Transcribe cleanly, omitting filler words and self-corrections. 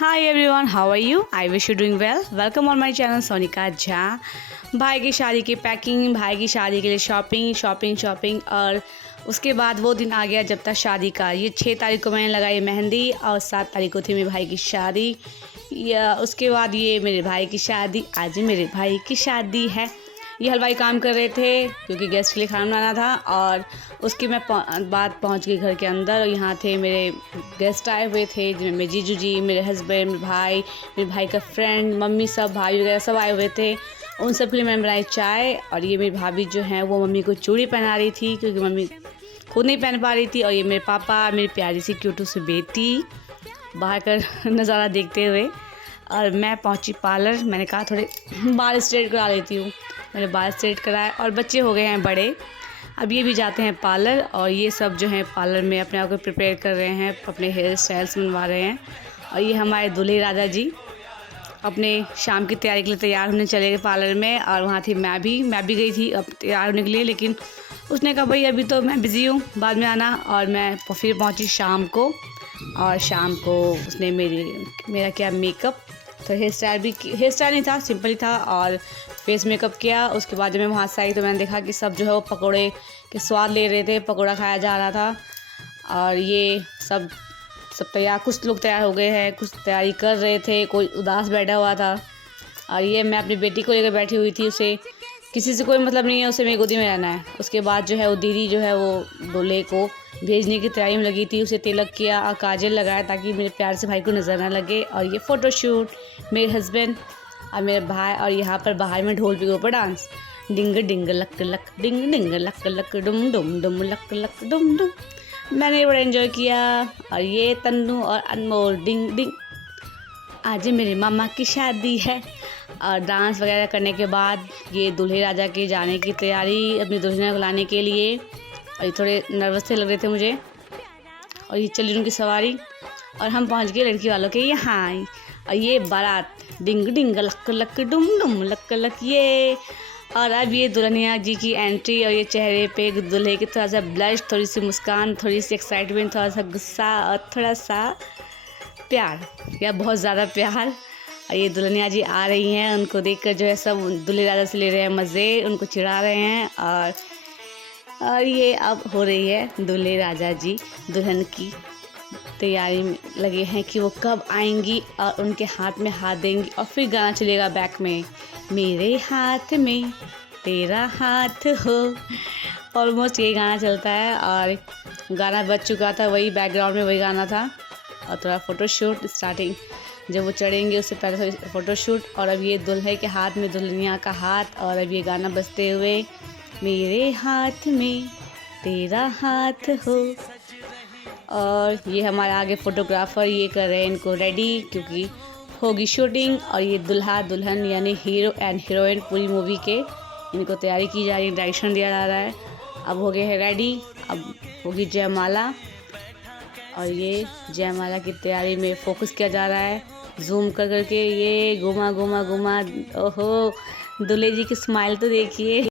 Hi everyone, how are you? I wish you doing well. Welcome on my channel Sonika Jha. भाई की शादी की packing, भाई की शादी के लिए शॉपिंग और उसके बाद वो दिन आ गया जब तक शादी का। ये 6 तारीख को मैंने लगाई मेहंदी और 7 तारीख को थी मेरे भाई की शादी। या उसके बाद ये मेरे भाई की शादी, आज मेरे भाई की शादी है। ये हलवाई काम कर रहे थे क्योंकि गेस्ट के लिए खाना बनाना था और उसकी मैं बाद पहुंच गई घर के अंदर। और यहाँ थे मेरे गेस्ट आए हुए थे जिनमें मेरे जीजू जी, मेरे हस्बैंड, मेरे भाई का फ्रेंड, मम्मी, सब भाई वगैरह सब आए हुए थे। उन सब के लिए मैंने बनाई चाय। और ये मेरी भाभी जो है वो मम्मी को चूड़ी पहना रही थी क्योंकि मम्मी खुद नहीं पहन पा रही थी। और ये मेरे पापा, मेरी प्यारी सी क्यूटू सी बेटी बाहर का नज़ारा देखते हुए। और मैं पहुंची पार्लर। मैंने कहा थोड़े बाल स्ट्रेट करा लेती हूँ। मैंने बाल स्ट्रेट कराए और बच्चे हो गए हैं बड़े, अब ये भी जाते हैं पार्लर। और ये सब जो है पार्लर में अपने आप को प्रिपेयर कर रहे हैं, अपने हेयर स्टाइल्स बनवा रहे हैं। और ये हमारे दूल्हे राजा जी अपने शाम की तैयारी के लिए तैयार होने चले गए पार्लर में। और वहाँ थी मैं भी गई थी अब तैयार होने के लिए, लेकिन उसने कहा भाई अभी तो मैं बिज़ी हूँ, बाद में आना। और मैं फिर पहुँची शाम को। और शाम को उसने मेरा क्या मेकअप, तो हेयर स्टाइल नहीं था, सिंपल ही था। और फेस मेकअप किया। उसके बाद जब मैं वहाँ से आई तो मैंने देखा कि सब जो है वो पकोड़े के स्वाद ले रहे थे, पकोड़ा खाया जा रहा था। और ये सब तैयार, कुछ लोग तैयार हो गए हैं, कुछ तैयारी कर रहे थे, कोई उदास बैठा हुआ था। और ये मैं अपनी बेटी को लेकर बैठी हुई थी। उसे किसी से कोई मतलब नहीं है, उसे मेरी गोदी में रहना है। उसके बाद जो है वो दीदी जो है वो दूल्हे को भेजने की तैयारी में लगी थी। उसे तिलक किया और काजल लगाया ताकि मेरे प्यार से भाई को नज़र ना लगे। और ये फ़ोटोशूट, मेरे हस्बैंड और मेरे भाई। और यहाँ पर बाहर में ढोल के ऊपर डांस, डिंग डिंग लक लक, डिंग डिंग लक लक, डुम डुम डुम लक लक डुम डुम। मैंने बड़ा एंजॉय किया। और ये तन्नू और अनमोल डिंग डिंग, आज मेरे मामा की शादी है। और डांस वगैरह करने के बाद ये दूल्हे राजा के जाने की तैयारी अपनी दुल्हन को लाने के लिए। और ये थोड़े नर्वस से लग रहे थे मुझे। और ये चली उनकी सवारी और हम पहुंच गए लड़की वालों के यहाँ। और ये बारात, डिंग डिंग लक लक, डुम डुम लक लक ये। और अब ये दुल्हनिया जी की एंट्री। और ये चेहरे पे दूल्हे की थोड़ा सा ब्लश, थोड़ी सी मुस्कान, थोड़ी सी एक्साइटमेंट, थोड़ा सा गुस्सा और थोड़ा सा प्यार, या बहुत ज़्यादा प्यार। और ये दुल्हनिया जी आ रही हैं, उनको देखकर जो है सब दूल्हे राजा से ले रहे हैं मज़े, उनको चिढ़ा रहे हैं। और ये अब हो रही है दूल्हे राजा जी दुल्हन की तैयारी में लगे हैं कि वो कब आएंगी और उनके हाथ में हाथ देंगी। और फिर गाना चलेगा बैक में, मेरे हाथ में तेरा हाथ हो। ऑलमोस्ट ये गाना चलता है। और गाना बज चुका था, वही बैकग्राउंड में वही गाना था। और थोड़ा फ़ोटोशूट स्टार्टिंग, जब वो चढ़ेंगे उससे पहले फ़ोटोशूट। और अब ये दूल्हे के हाथ में दुल्हनिया का हाथ। और अब ये गाना बजते हुए, मेरे हाथ में तेरा हाथ हो। और ये हमारे आगे फ़ोटोग्राफ़र ये कर रहे हैं इनको रेडी, क्योंकि होगी शूटिंग। और ये दूल्हा दुल्हन यानी हीरो एंड हीरोइन पूरी मूवी के इनको तैयारी की जा रही है, डायरेक्शन दिया जा रहा है। अब हो गए हैं रेडी, अब होगी जयमाला। और ये जयमाला की तैयारी में फोकस किया जा रहा है, जूम कर करके। ये घुमा घुमा घुमा, ओहो दूल्हे जी की स्माइल तो देखिए।